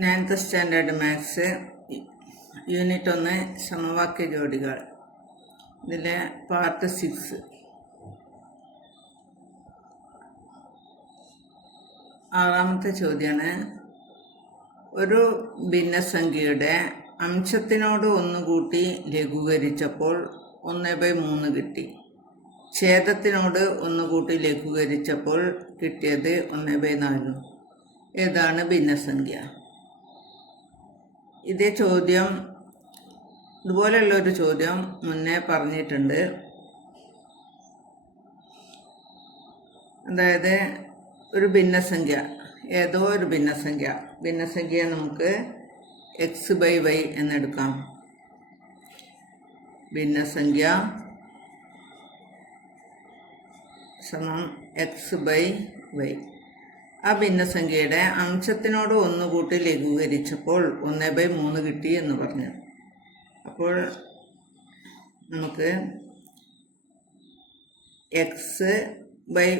9th standard maths unit 1 സമവാക്യ ജോഡികൾ. ഇതിലെ പാർട്ട് 6. ആറാമത്തെ ചോദ്യമാണ്. ഒരു ഭിന്നസംഖ്യയുടെ അംശത്തിനോട് 1 കൂട്ടി ലഘൂകരിച്ചപ്പോൾ 1/3 കിട്ടി. ഛേദത്തിനോട് 1 കൂട്ടി ലഘൂകരിച്ചപ്പോൾ കിട്ടിയത് 1/4. ഏതാണ് ഭിന്നസംഖ്യ? ഇതേ ചോദ്യം, ഇതുപോലെയുള്ളൊരു ചോദ്യം മുന്നേ പറഞ്ഞിട്ടുണ്ട്. അതായത് ഒരു ഭിന്നസംഖ്യ, ഏതോ ഒരു ഭിന്നസംഖ്യയെ നമുക്ക് x/y എന്നെടുക്കാം. ഭിന്നസംഖ്യ സമം x/y. ആ ഭിന്നസംഖ്യയുടെ അംശത്തിനോട് 1 കൂട്ടി ലഘൂകരിച്ചപ്പോൾ 1/3 കിട്ടി എന്ന് പറഞ്ഞു. അപ്പോൾ നമുക്ക് x/y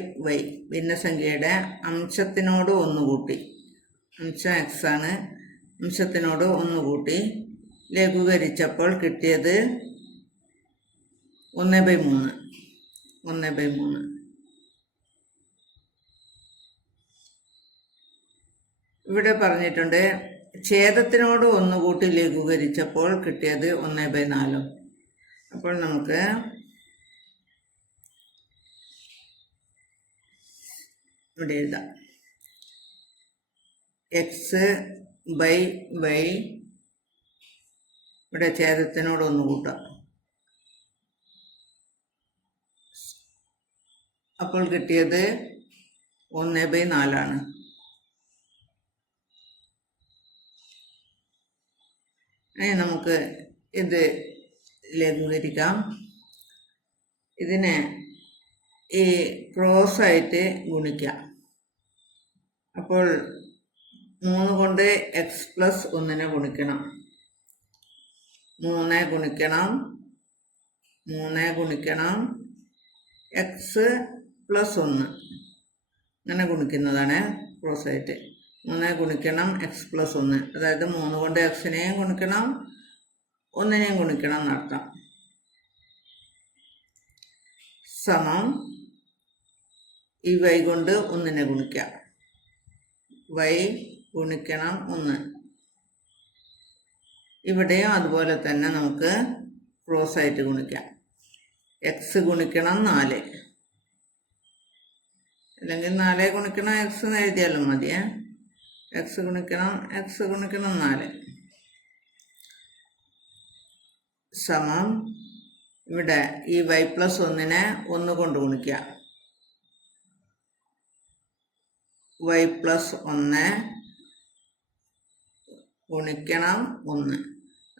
ഭിന്നസംഖ്യയുടെ അംശത്തിനോട് 1 കൂട്ടി, അംശം x ആണ്, അംശത്തിനോട് 1 കൂട്ടി ലഘൂകരിച്ചപ്പോൾ കിട്ടിയത് 1/3. ഇവിടെ പറഞ്ഞിട്ടുണ്ട് ഛേദത്തിനോട് 1 കൂട്ടി ലഘൂകരിച്ചപ്പോൾ കിട്ടിയത് 1/4. അപ്പോൾ നമുക്ക് ഇവിടെ എഴുതാം. x/y ഇവിടെ ഛേദത്തിനോട് 1 കൂട്ടാം. അപ്പോൾ കിട്ടിയത് 1/4. ഇനി നമുക്ക് ഇത് ലഘൂകരിക്കാം. ഇതിനെ ഈ ക്രോസായിട്ട് ഗുണിക്കാം. അപ്പോൾ 3 കൊണ്ട് x+1 ഗുണിക്കണം. 3 ഗുണിക്കണം x+1 അങ്ങനെ ഗുണിക്കുന്നതാണ് ക്രോസായിട്ട്. 3 ഗുണിക്കണം x+1, അതായത് 3 കൊണ്ട് x-നെയും ഗുണിക്കണം 1-നെയും ഗുണിക്കണം എന്നർത്ഥം. സമം ഈ y കൊണ്ട് 1-നെ ഗുണിക്കാം. y ഗുണിക്കണം 1. ഇവിടെയും അതുപോലെ തന്നെ നമുക്ക് ക്രോസായിട്ട് ഗുണിക്കാം. x ഗുണിക്കണം 4, അല്ലെങ്കിൽ 4 ഗുണിക്കണം x എന്ന് എഴുതിയാലും മതിയേ. x ഗുണിക്കണം 4 സമം ഇവിടെ ഈ y+1-നെ 1 കൊണ്ട് ഗുണിക്കാം. y+1 ഗുണിക്കണം 1,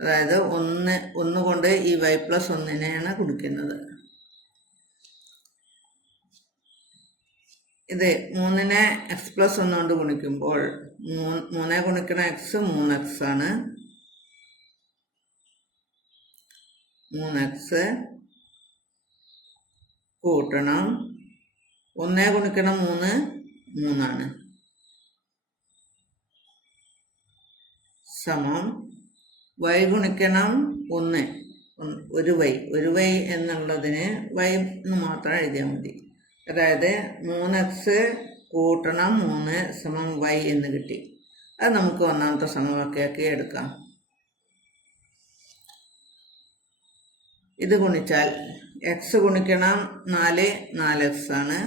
അതായത് 1 കൊണ്ട് ഈ y+1-നെയാണ് ഗുണിക്കുന്നത്. ഇത് 3-നെ x+1 കൊണ്ട് ഗുണിക്കുമ്പോൾ 3 ഗുണിക്കണം x 3x ആണ്. 3x കൂട്ടണം 1 ഗുണിക്കണം 3 ആണ്. സമം y ഗുണിക്കണം 1, ഒരു y എന്നുള്ളതിന് y എന്ന് മാത്രം എഴുതിയാൽ മതി. അതായത് 3x കൂട്ടണം 3 സമം y എന്ന് കിട്ടി. അത് നമുക്ക് ഒന്നാമത്തെ സമവാക്യമാക്കി എടുക്കാം. ഇത് ഗുണിച്ചാൽ x ഗുണിക്കണം 4x ആണ്.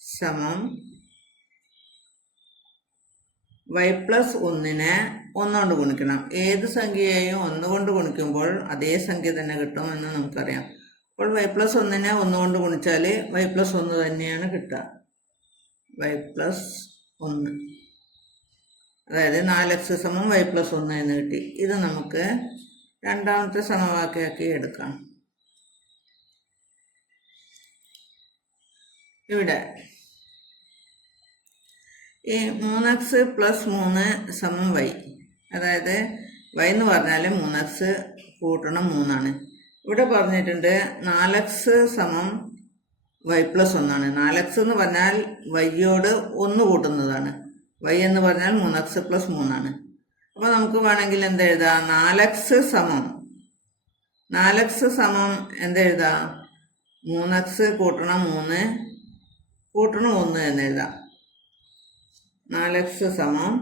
സമം y+1-നെ 1 കൊണ്ട് ഗുണിക്കണം. ഏത് സംഖ്യയെയും 1 കൊണ്ട് ഗുണിക്കുമ്പോൾ അതേ സംഖ്യ തന്നെ കിട്ടുമെന്ന് നമുക്കറിയാം. അപ്പോൾ y+1-നെ 1 കൊണ്ട് ഗുണിച്ചാൽ y+1 തന്നെയാണ് കിട്ടുക. y+1, അതായത് 4x സമം y+1 എന്ന് കിട്ടി. ഇത് നമുക്ക് രണ്ടാമത്തെ സമവാക്യമാക്കി എടുക്കാം. ഇവിടെ ഈ 3x + 3 സമം y, അതായത് y എന്ന് പറഞ്ഞാൽ 3x കൂട്ടണം 3 ആണ്. ഇവിടെ പറഞ്ഞിട്ടുണ്ട് 4x സമം y+1 ആണ്. 4x എന്ന് പറഞ്ഞാൽ വൈയോട് 1 കൂട്ടുന്നതാണ്. y എന്ന് പറഞ്ഞാൽ 3x+3 ആണ്. അപ്പോൾ നമുക്ക് വേണമെങ്കിൽ എന്തെഴുതാം? 4x സമം എന്തെഴുതാം? 3x കൂട്ടണം 3 കൂട്ടണം 1 എന്നെഴുതാം. 4x സമം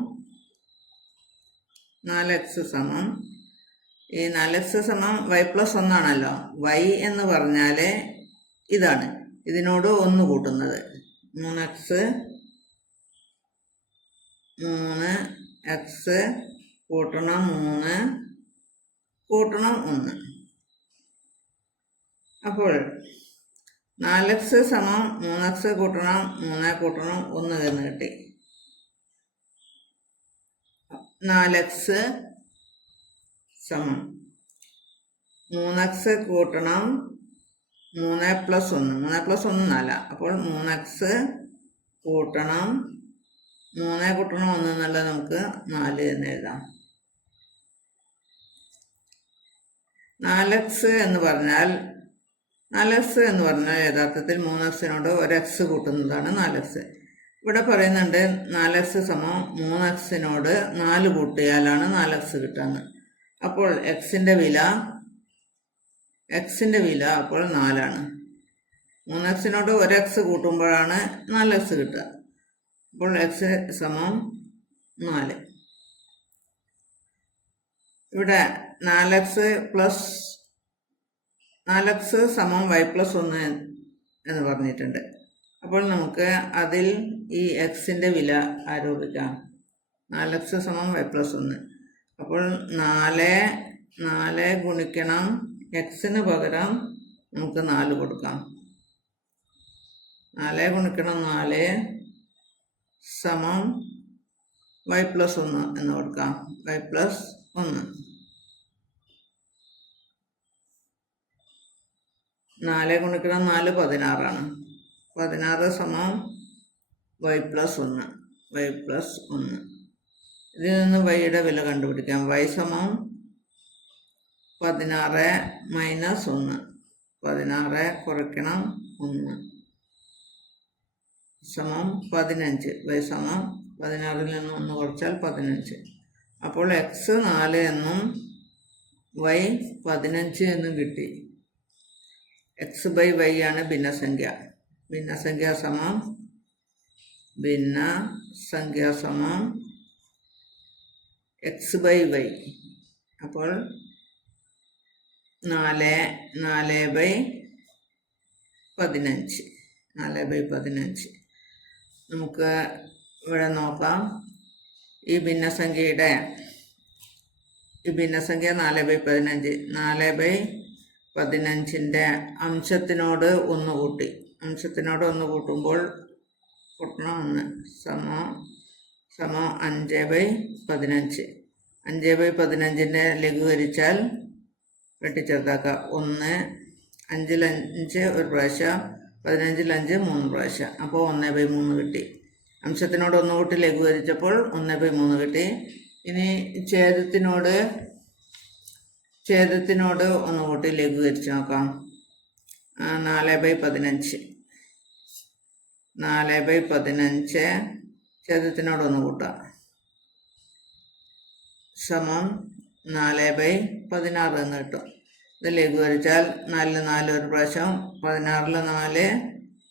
ഈ 4x സമം y+1 ആണല്ലോ. y എന്ന് പറഞ്ഞാൽ ഇതാണ്, ഇതിനോട് 1 കൂട്ടുന്നത്. 3x കൂട്ടണം 3 കൂട്ടണം 1. അപ്പോൾ 4x സമം 3x കൂട്ടണം 3 കൂട്ടണം 1 എന്ന് കിട്ടി. 4x സമം 3x കൂട്ടണം 3+1. 3+1 4. അപ്പോൾ 3x കൂട്ടണം 3 കൂട്ടണം 1 എന്നുള്ളത് നമുക്ക് 4 എന്ന് എഴുതാം. 4x എന്ന് പറഞ്ഞാൽ യഥാർത്ഥത്തിൽ 3xനോട് 1x കൂട്ടുന്നതാണ് 4x. ഇവിടെ പറയുന്നുണ്ട് 4x സമം 3xനോട് 4 കൂട്ടിയാലാണ് 4x കിട്ടുന്നത്. അപ്പോൾ xന്റെ വില അപ്പോൾ 4ആണ്. 3xനോട് 1x കൂട്ടുമ്പോഴാണ് 4x കിട്ടുക. അപ്പോൾ x സമം 4. ഇവിടെ 4x സമം y+1 എന്ന് പറഞ്ഞിട്ടുണ്ട്. അപ്പോൾ നമുക്ക് അതിൽ ഈ xന്റെ വില ആരോപിക്കാം. 4x സമം y+1. അപ്പോൾ 4 ഗുണിക്കണം xന് പകരം നമുക്ക് 4 കൊടുക്കാം. 4 ഗുണിക്കണം 4 സമം y+1 എന്ന് കൊടുക്കാം. y+1 4 ഗുണിക്കണം 4 16ആണ്. 16 സമം y+1. ഇതിൽ നിന്ന് വൈയുടെ വില കണ്ടുപിടിക്കാം. y സമം 16 മൈനസ് 1. 16 കുറയ്ക്കണം 1 സമം 15. y സമം 16ൽ നിന്ന് 1 കുറച്ചാൽ 15. അപ്പോൾ x 4 എന്നും y 15 എന്നും കിട്ടി. x/y ആണ് ഭിന്നസംഖ്യ. ഭിന്നസംഖ്യ സമം x/y. അപ്പോൾ 4/15. നമുക്ക് ഇവിടെ നോക്കാം. ഈ ഭിന്നസംഖ്യ 4/15. 4/15ൻ്റെ അംശത്തിനോട് 1 കൂട്ടി. അംശത്തിനോട് 1 കൂട്ടുമ്പോൾ കൂട്ടണം 1 സമം 5/15. 5/15നെ ലഘൂകരിച്ചാൽ വെട്ടിച്ചേർത്താക്കാം. 1 5ൽ 5 ഒരു പ്രാവശ്യം, 15ൽ 5 3 പ്രാവശ്യം. അപ്പോൾ 1/3 കിട്ടി. അംശത്തിനോട് 1 കൂട്ടി ലഘൂകരിച്ചപ്പോൾ 1/3 കിട്ടി. ഇനി ഛേദത്തിനോട് 1 കൂട്ടി ലഘൂകരിച്ച് നോക്കാം. 4/15. 4/15 ഛേദത്തിനോട് 1 കൂട്ടാം സമം 4/16 എന്ന് കിട്ടും. ഇത് ലഘൂകരിച്ചാൽ 4 4 ഒരു പ്രാവശ്യം, 16ൽ 4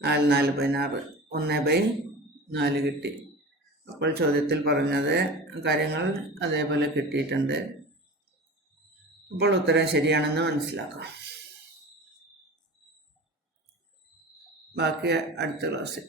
4 4 16. 1/4 കിട്ടി. അപ്പോൾ ചോദ്യത്തിൽ പറഞ്ഞത് കാര്യങ്ങൾ അതേപോലെ കിട്ടിയിട്ടുണ്ട്. അപ്പോൾ ഉത്തരം ശരിയാണെന്ന് മനസ്സിലാക്കാം. ബാക്കി അടുത്ത ക്ലാസ്സിൽ.